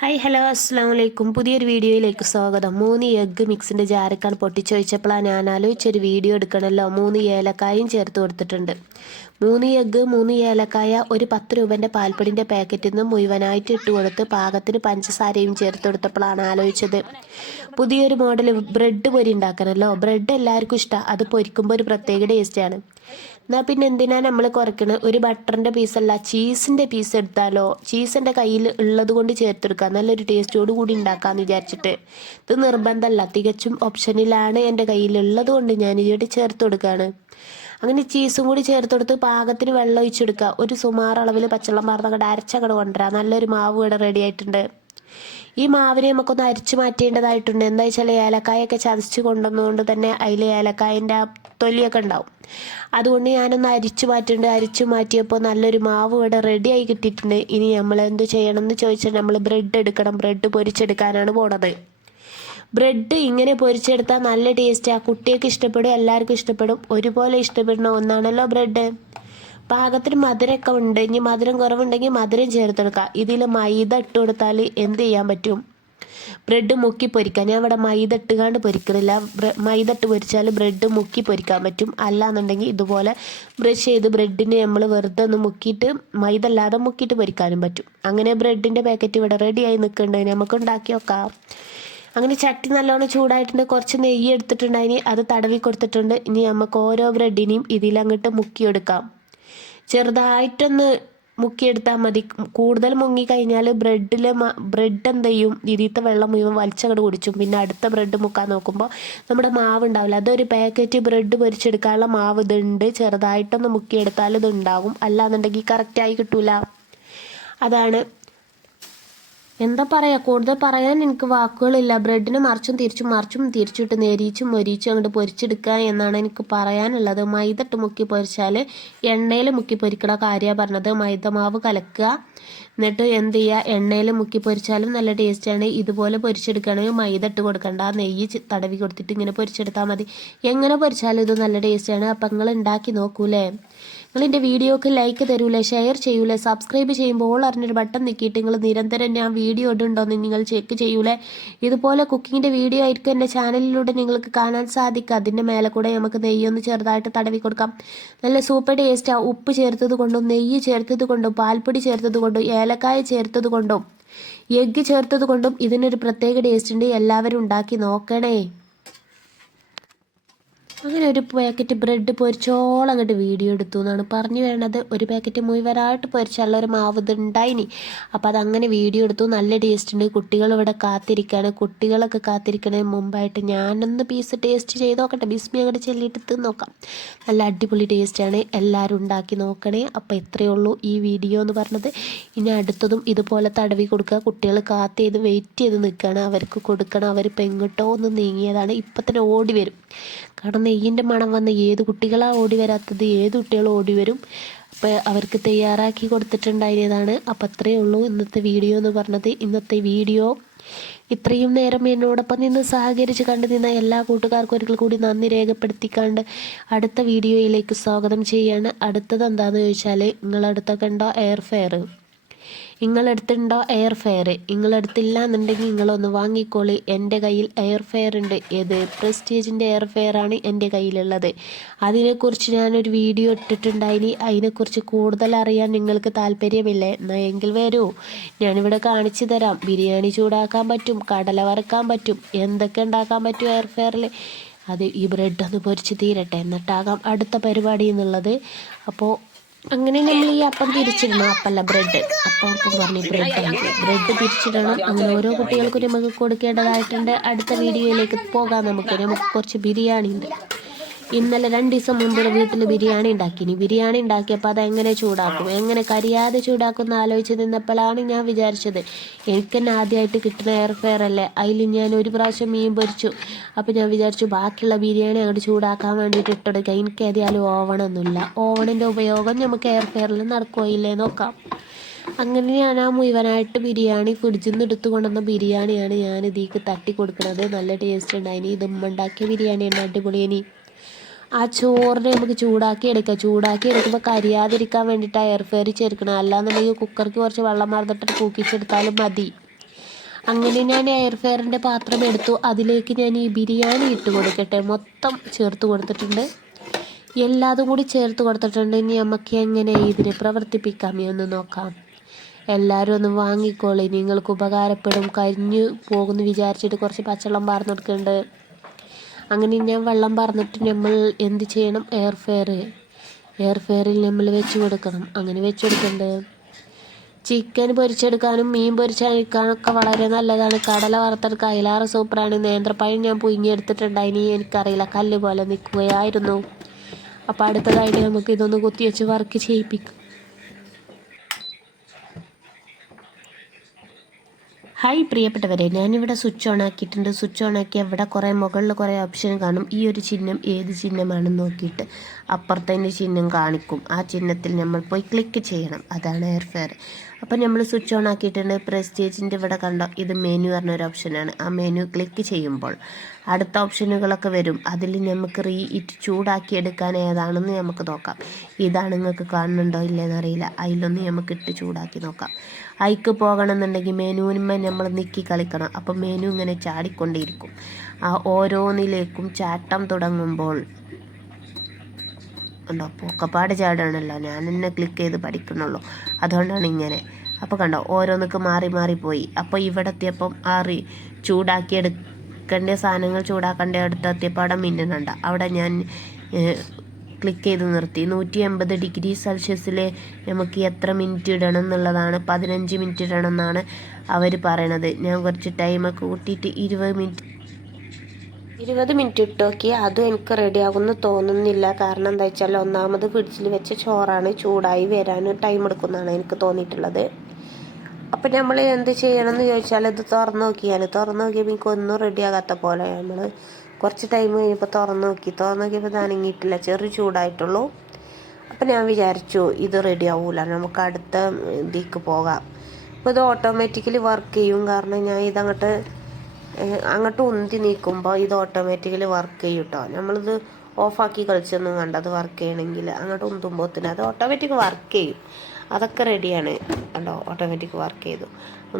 Hi hello അസ്സാം വലൈക്കും പുതിയൊരു വീഡിയോയിലേക്ക് സ്വാഗതം. മൂന്ന് എഗ്ഗ് മിക്സിന്റെ ജാരക്കാണ് പൊട്ടിച്ചു വെച്ചപ്പോഴാണ് ഞാൻ ആലോചിച്ചൊരു വീഡിയോ എടുക്കണമല്ലോ മൂന്ന് ഏലക്കായും ചേർത്ത് കൊടുത്തിട്ടുണ്ട്. മൂന്ന് എഗ്ഗ് മൂന്ന് ഏലക്കായ ഒരു പത്ത് രൂപന്റെ പാൽപ്പൊടിന്റെ പാക്കറ്റിൽ നിന്ന് മുഴുവനായിട്ട് ഇട്ട് കൊടുത്ത് പാകത്തിന് പഞ്ചസാരയും ചേർത്ത് കൊടുത്തപ്പോഴാണ് ആലോചിച്ചത്. പുതിയൊരു മോഡൽ ബ്രെഡ് പൊരി ഉണ്ടാക്കണമല്ലോ ബ്രെഡ് എല്ലാവർക്കും ഇഷ്ടമാണ് അത് പൊരിക്കുമ്പോൾ ഒരു പ്രത്യേക ടേസ്റ്റാണ് എന്നാൽ പിന്നെ എന്തിനാ നമ്മൾ കുറയ്ക്കണത് ഒരു ബട്ടറിന്റെ പീസല്ല ചീസിന്റെ പീസ് എടുത്താലോ? ചീസിന്റെ കയ്യിൽ ഉള്ളത് കൊണ്ട് ചേർത്തെടുക്കാം. നല്ലൊരു ടേസ്റ്റോട് കൂടി ഉണ്ടാക്കാമെന്ന് വിചാരിച്ചിട്ട്. ഇത് നിർബന്ധമല്ല തികച്ചും ഓപ്ഷനിലാണ് എന്റെ കയ്യിലുള്ളത് കൊണ്ട് ഞാൻ ഇതിട്ട് ചേർത്ത് കൊടുക്കുകയാണ് അങ്ങനെ ചീസും കൂടി ചേർത്ത് കൊടുത്ത് പാകത്തിന് വെള്ളം ഒഴിച്ചെടുക്കുക. ഒരു സുമാർ അളവിൽ പച്ചവെള്ളം പാർന്നങ്ങോട്ട് അരച്ചങ്ങട് കൊണ്ടുവരാം. നല്ലൊരു മാവ് ഇവിടെ റെഡി ആയിട്ടുണ്ട്. ഈ മാവിനെ നമുക്കൊന്ന് അരിച്ചു മാറ്റേണ്ടതായിട്ടുണ്ട്. എന്താ വെച്ചാൽ ഏലക്കായൊക്കെ ചതച്ച് കൊണ്ടുവന്നതുകൊണ്ട് തന്നെ അതിൽ ഏലക്കായന്റെ ആ തൊലിയൊക്കെ ഉണ്ടാവും. അതുകൊണ്ട് ഞാനൊന്ന് അരിച്ചു മാറ്റുന്നുണ്ട് അരിച്ചു മാറ്റിയപ്പോൾ നല്ലൊരു മാവ് ഇവിടെ റെഡിയായി കിട്ടിയിട്ടുണ്ട്. ഇനി നമ്മൾ എന്ത് ചെയ്യണം എന്ന് ചോദിച്ചാൽ നമ്മൾ ബ്രെഡ് എടുക്കണം. ബ്രെഡ് പൊരിച്ചെടുക്കാനാണ് പോണത്. ബ്രെഡ് ഇങ്ങനെ പൊരിച്ചെടുത്താൽ നല്ല ടേസ്റ്റാണ് കുട്ടികൾക്ക് ഇഷ്ടപ്പെടും എല്ലാവർക്കും ഇഷ്ടപ്പെടും. ഒരുപോലെ ഇഷ്ടപ്പെടുന്ന ഒന്നാണല്ലോ ബ്രെഡ് പാകത്തിന് മധുരമൊക്കെ ഉണ്ട്. ഇനി മധുരം കുറവുണ്ടെങ്കിൽ മധുരം ചേർത്തെടുക്കാം ഇതിൽ മൈദ ഇട്ട് കൊടുത്താൽ എന്ത് ചെയ്യാൻ പറ്റും? ബ്രെഡ് മുക്കി പൊരിക്കുക. ഞാൻ ഇവിടെ മൈദ ഇട്ടുകാണ്ട് പൊരിക്കുന്നില്ല മൈദ ഇട്ട് പൊരിച്ചാൽ ബ്രെഡ് മുക്കി പൊരിക്കാൻ പറ്റും. അല്ലാന്നുണ്ടെങ്കിൽ ഇതുപോലെ ബ്രഷ് ചെയ്ത് ബ്രെഡിനെ നമ്മൾ വെറുതെ ഒന്ന് മുക്കിയിട്ട് മൈദ അല്ലാതെ മുക്കിയിട്ട് പൊരിക്കാനും പറ്റും. അങ്ങനെ ബ്രെഡിന്റെ പാക്കറ്റ് ഇവിടെ റെഡിയായി ആയി നിൽക്കുന്നുണ്ട്. നമുക്ക് ഉണ്ടാക്കി നോക്കാം. അങ്ങനെ ചട്ടി നല്ലോണം ചൂടായിട്ടുണ്ട്. കുറച്ച് നെയ്യ് എടുത്തിട്ടുണ്ട്. അത് തടവി കൊടുത്തിട്ടുണ്ട്. ഇനി നമുക്ക് ഓരോ ബ്രെഡിനെയും ഇതിലങ്ങോട്ട് മുക്കിയെടുക്കാം. ചെറുതായിട്ടൊന്ന് മുക്കിയെടുത്താൽ മതി. കൂടുതൽ മുങ്ങി കഴിഞ്ഞാൽ ബ്രെഡിൽ ബ്രെഡ് എന്ത് ചെയ്യും? ഇതിത്തെ വെള്ളം മുഴുവൻ വലിച്ചങ്ങട് കുടിച്ചും. പിന്നെ അടുത്ത ബ്രെഡ് മുക്കാൻ നോക്കുമ്പോൾ നമ്മുടെ മാവ് ഉണ്ടാവില്ല അതൊരു പാക്കറ്റ് ബ്രെഡ് പൊരിച്ചെടുക്കാനുള്ള മാവ് ഇതുണ്ട്. ചെറുതായിട്ടൊന്ന് മുക്കിയെടുത്താൽ ഇതുണ്ടാകും അല്ലാന്നുണ്ടെങ്കിൽ കറക്റ്റായി കിട്ടൂല. അതാണ് എന്താ പറയുക കൂടുതൽ പറയാൻ എനിക്ക് വാക്കുകളില്ല. ബ്രെഡിനെ മറിച്ചും തിരിച്ചും മറിച്ചും തിരിച്ചിട്ട് നെരിച്ചും മൊരിച്ചും അങ്ങോട്ട് പൊരിച്ചെടുക്കുക എന്നാണ് എനിക്ക് പറയാനുള്ളത്. മൈദ ഇട്ട് മുക്കി പൊരിച്ചാൽ എണ്ണയിൽ മുക്കി പൊരിക്കണ കാര്യമാണ് പറഞ്ഞത്. മൈദ മാവ് കലക്കുക. എന്നിട്ട് എന്ത് ചെയ്യുക എണ്ണയിൽ മുക്കി പൊരിച്ചാലും നല്ല ടേസ്റ്റാണ്. ഇതുപോലെ പൊരിച്ചെടുക്കുകയാണെങ്കിൽ മൈദ ഇട്ട് കൊടുക്കണ്ട നെയ്യ് തടവി കൊടുത്തിട്ട് ഇങ്ങനെ പൊരിച്ചെടുത്താൽ മതി. എങ്ങനെ പൊരിച്ചാലും ഇത് നല്ല ടേസ്റ്റാണ്. അപ്പം നിങ്ങൾ ഉണ്ടാക്കി നോക്കൂലേ? നിങ്ങൾ എന്റെ വീഡിയോക്ക് ലൈക്ക് തരൂലേ ഷെയർ ചെയ്യൂലേ സബ്സ്ക്രൈബ് ചെയ്യുമ്പോൾ അറിഞ്ഞൊരു ബട്ടൺ നിൽക്കിയിട്ട് നിങ്ങൾ നിരന്തരം ഞാൻ വീഡിയോ ഇടുന്നുണ്ടോയെന്ന് നിങ്ങൾ ചെക്ക് ചെയ്യൂലേ. ഇതുപോലെ കുക്കിങ്ങിന്റെ വീഡിയോ ആയിരിക്കും എന്റെ ചാനലിലൂടെ നിങ്ങൾക്ക് കാണാൻ സാധിക്കുക. അതിന്റെ മേലെ കൂടെ നമുക്ക് നെയ്യൊന്ന് ചെറുതായിട്ട് തടവി കൊടുക്കാം. നല്ല സൂപ്പർ ടേസ്റ്റാണ് ഉപ്പ് ചേർത്തത് കൊണ്ടും നെയ്യ് ചേർത്തത് കൊണ്ടും പാൽപ്പൊടി ചേർത്തത് കൊണ്ടും ഏലക്കായ ചേർത്തത് കൊണ്ടും എഗ്ഗ് ചേർത്തത് കൊണ്ടും ഇതിനൊരു പ്രത്യേക ടേസ്റ്റ് ഉണ്ട്. എല്ലാവരും ഉണ്ടാക്കി നോക്കണേ. അങ്ങനെ ഒരു പാക്കറ്റ് ബ്രെഡ് പൊരിച്ചോളം അങ്ങോട്ട് വീഡിയോ എടുത്തു എന്നാണ് പറഞ്ഞു വേണത് ഒരു പാക്കറ്റ് മുഴുവനായിട്ട് പൊരിച്ചുള്ള ഒരു മാവ് ഇതുണ്ടായിനി അപ്പോൾ അതങ്ങനെ വീഡിയോ എടുത്തു. നല്ല ടേസ്റ്റ് ഉണ്ട്. കുട്ടികൾ ഇവിടെ കാത്തിരിക്കുകയാണ് കുട്ടികളൊക്കെ കാത്തിരിക്കണതിന് മുമ്പായിട്ട് ഞാനൊന്ന് പീസ് ടേസ്റ്റ് ചെയ്ത് നോക്കട്ടെ. ബിസ്മി അങ്ങോട്ട് ചെല്ലിയിട്ട് തിന്ന് നോക്കാം. നല്ല അടിപൊളി ടേസ്റ്റാണ് എല്ലാവരും ഉണ്ടാക്കി നോക്കണേ. അപ്പോൾ ഇത്രയേ ഉള്ളൂ ഈ വീഡിയോ എന്ന് പറഞ്ഞത്. ഇനി അടുത്തതും ഇതുപോലെ തടവി കൊടുക്കുക. കുട്ടികൾ കാത്ത് ചെയ്ത് വെയിറ്റ് ചെയ്ത് നിൽക്കുകയാണ്. അവർക്ക് കൊടുക്കണം. അവരിപ്പോൾ എങ്ങോട്ടോ ഒന്ന് നീങ്ങിയതാണ്. ഇപ്പം തന്നെ ഓടി വരും. കാരണം നെയ്യിന്റെ മണം വന്ന് ഏത് കുട്ടികളാണ് ഓടി വരാത്തത്? ഏത് കുട്ടികളും ഓടി വരും? അപ്പോൾ അവർക്ക് തയ്യാറാക്കി കൊടുത്തിട്ടുണ്ടായിരുന്നതാണ് അപ്പോൾ അത്രയേ ഉള്ളൂ ഇന്നത്തെ വീഡിയോ എന്ന് പറഞ്ഞത്. ഇന്നത്തെ വീഡിയോ ഇത്രയും നേരം എന്നോടൊപ്പം നിന്ന് സഹകരിച്ച് കണ്ടു നിന്ന എല്ലാ കൂട്ടുകാർക്കും ഒരിക്കൽ കൂടി നന്ദി രേഖപ്പെടുത്തിക്കാണ്ട് അടുത്ത വീഡിയോയിലേക്ക് സ്വാഗതം ചെയ്യാണ്. അടുത്തത് എന്താണെന്ന് ചോദിച്ചാൽ നിങ്ങളടുത്തൊക്കെ കണ്ടോ എയർ ഫെയർ നിങ്ങളടുത്തുണ്ടോ എയർ ഫെയർ നിങ്ങളടുത്തില്ല എന്നുണ്ടെങ്കിൽ നിങ്ങളൊന്ന് വാങ്ങിക്കോളി. എന്റെ കയ്യിൽ എയർ ഫെയർ ഉണ്ട്. ഏത്? പ്രസ്റ്റീജിന്റെ എയർ ഫെയർ ആണ് എന്റെ കയ്യിലുള്ളത്. അതിനെക്കുറിച്ച് ഞാനൊരു വീഡിയോ ഇട്ടിട്ടുണ്ടായിനി. അതിനെക്കുറിച്ച് കൂടുതൽ അറിയാൻ നിങ്ങൾക്ക് താല്പര്യമില്ലേ? എന്നാൽ എങ്കിൽ വരൂ. ഞാനിവിടെ കാണിച്ചു തരാം. ബിരിയാണി ചൂടാക്കാൻ പറ്റും കടല വറുക്കാൻ പറ്റും എന്തൊക്കെ ഉണ്ടാക്കാൻ പറ്റും എയർ ഫെയറിൽ അത് ഈ ബ്രെഡ് ഒന്ന് പൊരിച്ച് തീരട്ടെ. എന്നിട്ടാകാം അടുത്ത പരിപാടി എന്നുള്ളത്. അപ്പോൾ അങ്ങനെ നമ്മൾ ഈ അപ്പം തിരിച്ചിടണം അപ്പല്ല ബ്രെഡ്. അപ്പം അപ്പം പറഞ്ഞു ബ്രെഡ് ബ്രെഡ് തിരിച്ചിടണം. അങ്ങനെ ഓരോ കുട്ടികൾക്കും നമുക്ക് കൊടുക്കേണ്ടതായിട്ടുണ്ട്. അടുത്ത വീഡിയോയിലേക്ക് പോകാം നമുക്ക്. നമുക്ക് കുറച്ച് ബിരിയാണി ഉണ്ട് ഇന്നലെ രണ്ട് ദിവസം മുമ്പ് വീട്ടിൽ ബിരിയാണി ഉണ്ടാക്കിനി. ബിരിയാണി ഉണ്ടാക്കിയപ്പോൾ എങ്ങനെ ചൂടാക്കും? എങ്ങനെ കരിയാതെ ചൂടാക്കും ആലോചിച്ച് നിന്നപ്പോഴാണ് ഞാൻ വിചാരിച്ചത് എനിക്ക് തന്നെ ആദ്യമായിട്ട് കിട്ടുന്ന എയർ ഫെയർ അല്ലേ? അതിൽ ഞാൻ ഒരു പ്രാവശ്യം മീൻ പൊരിച്ചു. അപ്പോൾ ഞാൻ വിചാരിച്ചു ബാക്കിയുള്ള ബിരിയാണി അങ്ങോട്ട് ചൂടാക്കാൻ വേണ്ടിയിട്ട് ഇട്ടെടുക്കുക എനിക്ക് ഏതായാലും ഓവണൊന്നുമില്ല. ഓവണിന്റെ ഉപയോഗം നമുക്ക് എയർ ഫെയറിൽ നടക്കുകയില്ലേ നോക്കാം. അങ്ങനെ ഞാൻ ആ മുഴുവനായിട്ട് ബിരിയാണി ഫ്രിഡ്ജിൽ നിന്ന് എടുത്തു കൊണ്ടുവന്ന ബിരിയാണിയാണ് ഞാൻ ഇതിലേക്ക് തട്ടി കൊടുക്കുന്നത് നല്ല ടേസ്റ്റ് ഉണ്ടായിനി. ഇത് ബിരിയാണി ബിരിയാണിയാണ് അടിപൊളിയനി ആ ചോറിനെ നമുക്ക് ചൂടാക്കി എടുക്കാം. ചൂടാക്കി എടുക്കുമ്പോൾ കരിയാതിരിക്കാൻ വേണ്ടിയിട്ട് എയർ ഫെയർ ചേർക്കണം. അല്ലാന്നുണ്ടെങ്കിൽ കുക്കർക്ക് കുറച്ച് വെള്ളം മറന്നിട്ട് കൂക്കിച്ചെടുത്താലും മതി. അങ്ങനെ ഞാൻ എയർ ഫെയറിന്റെ പാത്രം എടുത്തു. അതിലേക്ക് ഞാൻ ഈ ബിരിയാണി ഇട്ട് കൊടുക്കട്ടെ. മൊത്തം ചേർത്ത് കൊടുത്തിട്ടുണ്ട്. എല്ലാതും കൂടി ചേർത്ത് കൊടുത്തിട്ടുണ്ട്. ഇനി നമുക്ക് എങ്ങനെ ഇതിനെ പ്രവർത്തിപ്പിക്കാം? എന്ന് നോക്കാം. എല്ലാവരും ഒന്ന് വാങ്ങിക്കോളി. നിങ്ങൾക്ക് ഉപകാരപ്പെടും. കരിഞ്ഞു പോകുമെന്ന് വിചാരിച്ചിട്ട് കുറച്ച് പച്ചവെള്ളം പാർന്നെടുക്കുന്നുണ്ട് അങ്ങനെ ഞാൻ വെള്ളം പറഞ്ഞിട്ട് നമ്മൾ എന്ത് ചെയ്യണം? എയർ ഫെയർ എയർ ഫെയറിൽ നമ്മൾ വെച്ച് കൊടുക്കണം. അങ്ങനെ വെച്ച് കൊടുക്കേണ്ടത് ചിക്കൻ പൊരിച്ചെടുക്കാനും മീൻ പൊരിച്ചെടുക്കാനൊക്കെ വളരെ നല്ലതാണ്. കടല വറുത്തത് കൈലാറ് സൂപ്പറാണ് നേന്ത്രപ്പഴം ഞാൻ പുഴുങ്ങിയെടുത്തിട്ടുണ്ടായിനി എനിക്കറിയില്ല. കല്ല് പോലെ നിൽക്കുകയായിരുന്നു. അപ്പോൾ അടുത്തതായിട്ട് നമുക്ക് ഇതൊന്ന് കുത്തിവെച്ച് വർക്ക് ചെയ്യിപ്പിക്കും. ഹായ് പ്രിയപ്പെട്ടവരെ. ഞാനിവിടെ സ്വിച്ച് ഓൺ ആക്കിയിട്ടുണ്ട്. സ്വിച്ച് ഓൺ ആക്കി അവിടെ കുറേ മുകളിൽ കുറേ ഓപ്ഷൻ കാണും. ഈ ഒരു ചിഹ്നം ഏത് ചിഹ്നമാണെന്ന് നോക്കിയിട്ട്. അപ്പുറത്തതിന്റെ ചിഹ്നം കാണിക്കും. ആ ചിഹ്നത്തിൽ നമ്മൾ പോയി ക്ലിക്ക് ചെയ്യണം. അതാണ് എയർ ഫെയർ അപ്പം നമ്മൾ സ്വിച്ച് ഓൺ ആക്കിയിട്ടുണ്ട്. പ്രസ്റ്റേജിന്റെ ഇവിടെ കണ്ടോ? ഇത് മെനു പറഞ്ഞൊരു ഓപ്ഷനാണ് ആ മെനു ക്ലിക്ക് ചെയ്യുമ്പോൾ അടുത്ത ഓപ്ഷനുകളൊക്കെ വരും. അതിൽ നമുക്ക് റീ ഇറ്റ് ചൂടാക്കി എടുക്കാൻ ഏതാണെന്ന് നമുക്ക് നോക്കാം. ഇതാണ് നിങ്ങൾക്ക് കാണുന്നുണ്ടോ? ഇല്ലെന്ന് അറിയില്ല. അതിലൊന്ന് നമുക്ക് ഇട്ട് ചൂടാക്കി നോക്കാം. അയക്ക് പോകണമെന്നുണ്ടെങ്കിൽ മെനുവിന്മേ നമ്മൾ നിക്കി കളിക്കണം. അപ്പം മെനു ഇങ്ങനെ ചാടിക്കൊണ്ടേയിരിക്കും. ആ ഓരോന്നിലേക്കും ചാട്ടം തുടങ്ങുമ്പോൾ ഉണ്ടോ പൊക്കപ്പാട് ചാടാണല്ലോ. ഞാൻ തന്നെ ക്ലിക്ക് ചെയ്ത് പഠിക്കുന്നുള്ളൂ. അതുകൊണ്ടാണ് ഇങ്ങനെ. അപ്പോൾ കണ്ടോ? ഓരോന്നൊക്കെ മാറി മാറി പോയി. അപ്പോൾ ഇവിടെ എത്തിയപ്പം ആ റീ ചൂടാക്കി എടുക്കേണ്ട സാധനങ്ങൾ ചൂടാക്കേണ്ട അടുത്ത് എത്തിയപ്പോൾ അവിടെ മിന്നുന്നുണ്ട്. അവിടെ ഞാൻ ക്ലിക്ക് ചെയ്ത് നിർത്തി. നൂറ്റി എൺപത് ഡിഗ്രി സെൽഷ്യസിൽ നമുക്ക് എത്ര മിനിറ്റ് ഇടണം എന്നുള്ളതാണ്. പതിനഞ്ച് മിനിറ്റ് ഇടണം എന്നാണ് അവർ പറയണത്. ഞാൻ കുറച്ച് ടൈമൊക്കെ കൂട്ടിയിട്ട് ഇരുപത് മിനിറ്റ് ഇരുപത് മിനിറ്റ് ഇട്ടോക്കി. അതും എനിക്ക് റെഡിയാകുമെന്ന് തോന്നുന്നില്ല. കാരണം എന്താ വെച്ചാൽ ഒന്നാമത് ഫ്രിഡ്ജിൽ വെച്ച ചോറാണ് ചൂടായി വരാൻ ടൈം എടുക്കുന്നതാണ് എനിക്ക് തോന്നിയിട്ടുള്ളത്. അപ്പം നമ്മൾ എന്ത് ചെയ്യണം എന്ന് ചോദിച്ചാൽ ഇത് തുറന്ന് നോക്കിയാൽ തുറന്ന് നോക്കിയപ്പോൾ എനിക്ക് ഒന്നും റെഡിയാകാത്ത പോലെ. നമ്മൾ കുറച്ച് ടൈം കഴിഞ്ഞപ്പോൾ തുറന്ന് നോക്കി. തുറന്ന് നോക്കിയപ്പോൾ ഇത് അനങ്ങിയിട്ടില്ല. ചെറു ചൂടായിട്ടുള്ളൂ. അപ്പം ഞാൻ വിചാരിച്ചു ഇത് റെഡി ആവൂല. നമുക്ക് അടുത്ത ഇതിലേക്ക് പോകാം. അപ്പോൾ ഇത് ഓട്ടോമാറ്റിക്കലി വർക്ക് ചെയ്യും. കാരണം ഞാൻ ഇതങ്ങോട്ട് അങ്ങോട്ട് ഉന്തി നീക്കുമ്പോൾ ഇത് ഓട്ടോമാറ്റിക്കലി വർക്ക് ചെയ്യും കേട്ടോ നമ്മളിത് ഓഫാക്കി കളിച്ചൊന്നും കണ്ട അത് വർക്ക് ചെയ്യണമെങ്കിൽ അങ്ങോട്ട് ഉന്തുമ്പോത്തിന് അത് ഓട്ടോമാറ്റിക് വർക്ക് ചെയ്യും. അതൊക്കെ റെഡിയാണ് കണ്ടോ? ഓട്ടോമാറ്റിക് വർക്ക് ചെയ്തു.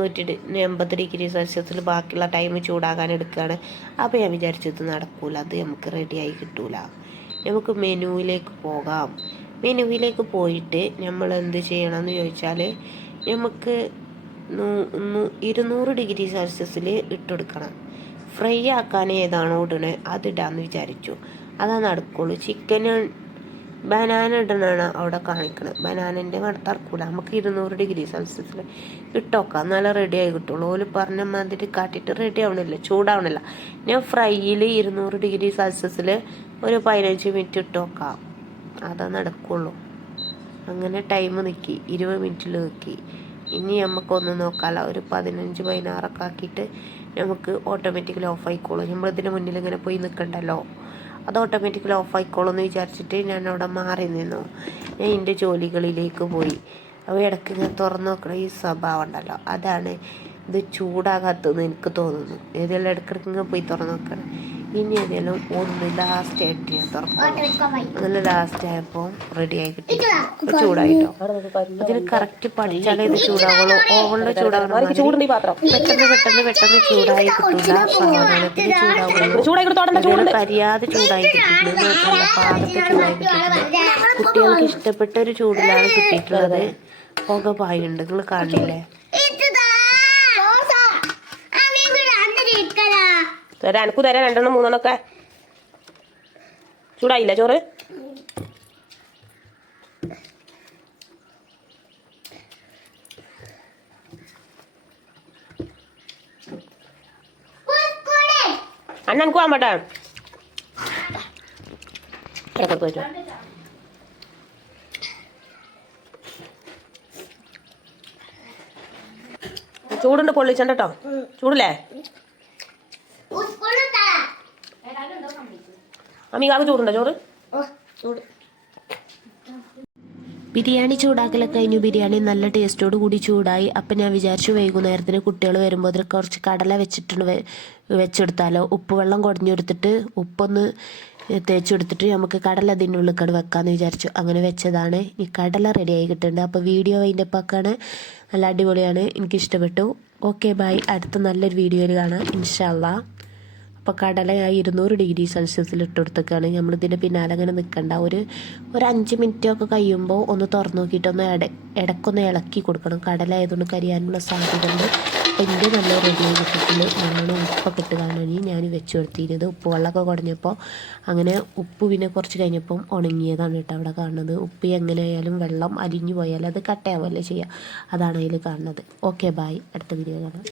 നൂറ്റി എൺപത് ഡിഗ്രി സെൽഷ്യസിൽ ബാക്കിയുള്ള ടൈം ചൂടാകാൻ എടുക്കുകയാണ് അപ്പോൾ ഞാൻ വിചാരിച്ചു ഇത് നടക്കൂല അത് നമുക്ക് റെഡിയായി കിട്ടൂല. നമുക്ക് മെനുവിലേക്ക് പോകാം. മെനുവിലേക്ക് പോയിട്ട് നമ്മൾ എന്ത് ചെയ്യണം എന്ന് ചോദിച്ചാൽ നമുക്ക് ഇരുന്നൂറ് ഡിഗ്രി സെൽഷ്യസിൽ ഇട്ടെടുക്കണം. ഫ്രൈ ആക്കാൻ ഏതാണോ ഇടണേ അതിടാന്ന് വിചാരിച്ചു. അതാ നടക്കുള്ളൂ. ചിക്കൻ ബനാന ഇടണാണ് അവിടെ കാണിക്കണത്. ബനാനന്റെ നടത്തറക്കൂല നമുക്ക് ഇരുന്നൂറ് ഡിഗ്രി സെൽഷ്യസിൽ ഇട്ടോക്കാം. നല്ല റെഡി ആയി കിട്ടുള്ളൂ. ഓൽ പറഞ്ഞ മാതിരി കാട്ടിയിട്ട് റെഡി ആവണില്ല. ചൂടാവണില്ല. ഞാൻ ഫ്രൈയിൽ ഇരുന്നൂറ് ഡിഗ്രി സെൽഷ്യസിൽ ഒരു പതിനഞ്ച് മിനിറ്റ് ഇട്ടോക്കാം. അതാ നടക്കുള്ളൂ. അങ്ങനെ ടൈം നിൽക്കി ഇരുപത് മിനിറ്റിൽ നിൽക്കി ഇനി നമുക്കൊന്ന് നോക്കാമല്ലോ ഒരു പതിനഞ്ച് പതിനാറൊക്കെ ആക്കിയിട്ട് നമുക്ക് ഓട്ടോമാറ്റിക്കലി ഓഫ് ആയിക്കോളും. നമ്മൾ ഇതിന് മുന്നിൽ ഇങ്ങനെ പോയി നിൽക്കണ്ടല്ലോ അത് ഓട്ടോമാറ്റിക്കലി ഓഫ് ആയിക്കോളും എന്ന് വിചാരിച്ചിട്ട് ഞാൻ അവിടെ മാറി നിന്നു. ഞാൻ എന്റെ ജോലികളിലേക്ക് പോയി. അപ്പോൾ ഇടയ്ക്ക് ഇങ്ങനെ തുറന്നു നോക്കണ ഈ സ്വഭാവം ഉണ്ടല്ലോ. അതാണ് ഇത് ചൂടാകാത്തതെന്ന് എനിക്ക് തോന്നുന്നു. ഏതെല്ലാം ഇടയ്ക്കിടയ്ക്ക് ഇങ്ങനെ പോയി തുറന്നു നോക്കണം. ഇനി ഏതെങ്കിലും ഒന്ന് ലാസ്റ്റ് ആയിട്ട് ഞാൻ തുറക്കാം. അങ്ങനെ ലാസ്റ്റ് ആയപ്പോൾ റെഡി ആയി കിട്ടി. ചൂടായിട്ടോ? അതിന് കറക്റ്റ് പഠിച്ചാലേ ഇത് ചൂടാവുള്ളൂ ഓവണിൽ ചൂടാവണം ചൂടുണ്ട് പാത്രം. പെട്ടെന്ന് പെട്ടെന്ന് പെട്ടെന്ന് ചൂടായി കിട്ടില്ല സാധനത്തിന് ചൂടാവുള്ളൂ കരിയാതെ ചൂടായി നല്ല പാകത്തെ ചൂടായി കിട്ടിയിട്ടുണ്ട് കുട്ടികൾക്ക് ഇഷ്ടപ്പെട്ട ഒരു ചൂടിലാണ് കിട്ടിയിട്ടുള്ളത്. പുക പായുണ്ട്. നിങ്ങൾ കാണില്ലേ? തരാം. എനക്ക് തരാം. രണ്ടെണ്ണം മൂന്നെണ്ണം ഒക്കെ ചൂടായില്ല ചോറ്? അണ്ണ എനിക്ക് പോകാൻ പറ്റാ. ഇടയ്ക്ക് വരും ചൂടുണ്ട് ചൂടില്ലേ? അമ്മീകാക്ക് ചൂടുണ്ടോ? ചോറ്? ചൂട്. ബിരിയാണി ചൂടാക്കലൊക്കെ കഴിഞ്ഞു. ബിരിയാണി നല്ല ടേസ്റ്റോട് കൂടി ചൂടായി. അപ്പം ഞാൻ വിചാരിച്ചു വൈകുന്നേരത്തിന് കുട്ടികൾ വരുമ്പോൾ അതിൽ കുറച്ച് കടല വെച്ചിട്ടുണ്ട്. വെച്ചെടുത്താലോ. ഉപ്പ് വെള്ളം കുടഞ്ഞെടുത്തിട്ട് ഉപ്പൊന്ന് തേച്ചെടുത്തിട്ട് നമുക്ക് കടല അതിന്റെ ഉള്ളിക്കട് വെക്കാമെന്ന് വിചാരിച്ചു. അങ്ങനെ വെച്ചതാണ്. ഈ കടല റെഡിയായി കിട്ടുന്നുണ്ട് അപ്പോൾ വീഡിയോ അതിന്റെ പക്കാണ്. നല്ല അടിപൊളിയാണ്. എനിക്കിഷ്ടപ്പെട്ടു. Okay bye. അടുത്ത നല്ലൊരു വീഡിയോയിൽ കാണാം. ഇൻഷാല്ല അപ്പോൾ കടല ഇരുന്നൂറ് ഡിഗ്രി സെൽഷ്യസിൽ ഇട്ട് കൊടുത്തേക്കാണ് നമ്മളിതിന്റെ പിന്നാലെ അങ്ങനെ നിൽക്കണ്ട ഒരു ഒരു അഞ്ച് മിനിറ്റ് ഒക്കെ കഴിയുമ്പോൾ ഒന്ന് തുറന്നു നോക്കിയിട്ടൊന്ന് ഇട ഇടക്കൊന്ന് ഇളക്കി കൊടുക്കണം. കടല ആയതുകൊണ്ട് കരിയാനുള്ള സാധ്യത ഉണ്ട് അപ്പോൾ ഇതിന്റെ നല്ല റെഡി ആയി കിട്ടിയിട്ടുണ്ട്. നല്ലോണം ഉപ്പൊക്കെ ഇട്ട് ഞാൻ വെച്ച് കൊടുത്തിരുന്നത്. ഉപ്പ് വെള്ളമൊക്കെ കുടഞ്ഞപ്പോൾ അങ്ങനെ ഉപ്പ് പിന്നെ കുറച്ച് കഴിഞ്ഞപ്പം ഉണങ്ങിയതാണ് കേട്ടോ അവിടെ കാണുന്നത്. ഉപ്പ് എങ്ങനെയായാലും വെള്ളം അലിഞ്ഞു പോയാൽ അത് കട്ടയാവല്ലേ ചെയ്യുക അതാണ് അതിൽ കാണുന്നത്. ഓക്കെ ബായ് അടുത്ത വീഡിയോ കാണാം.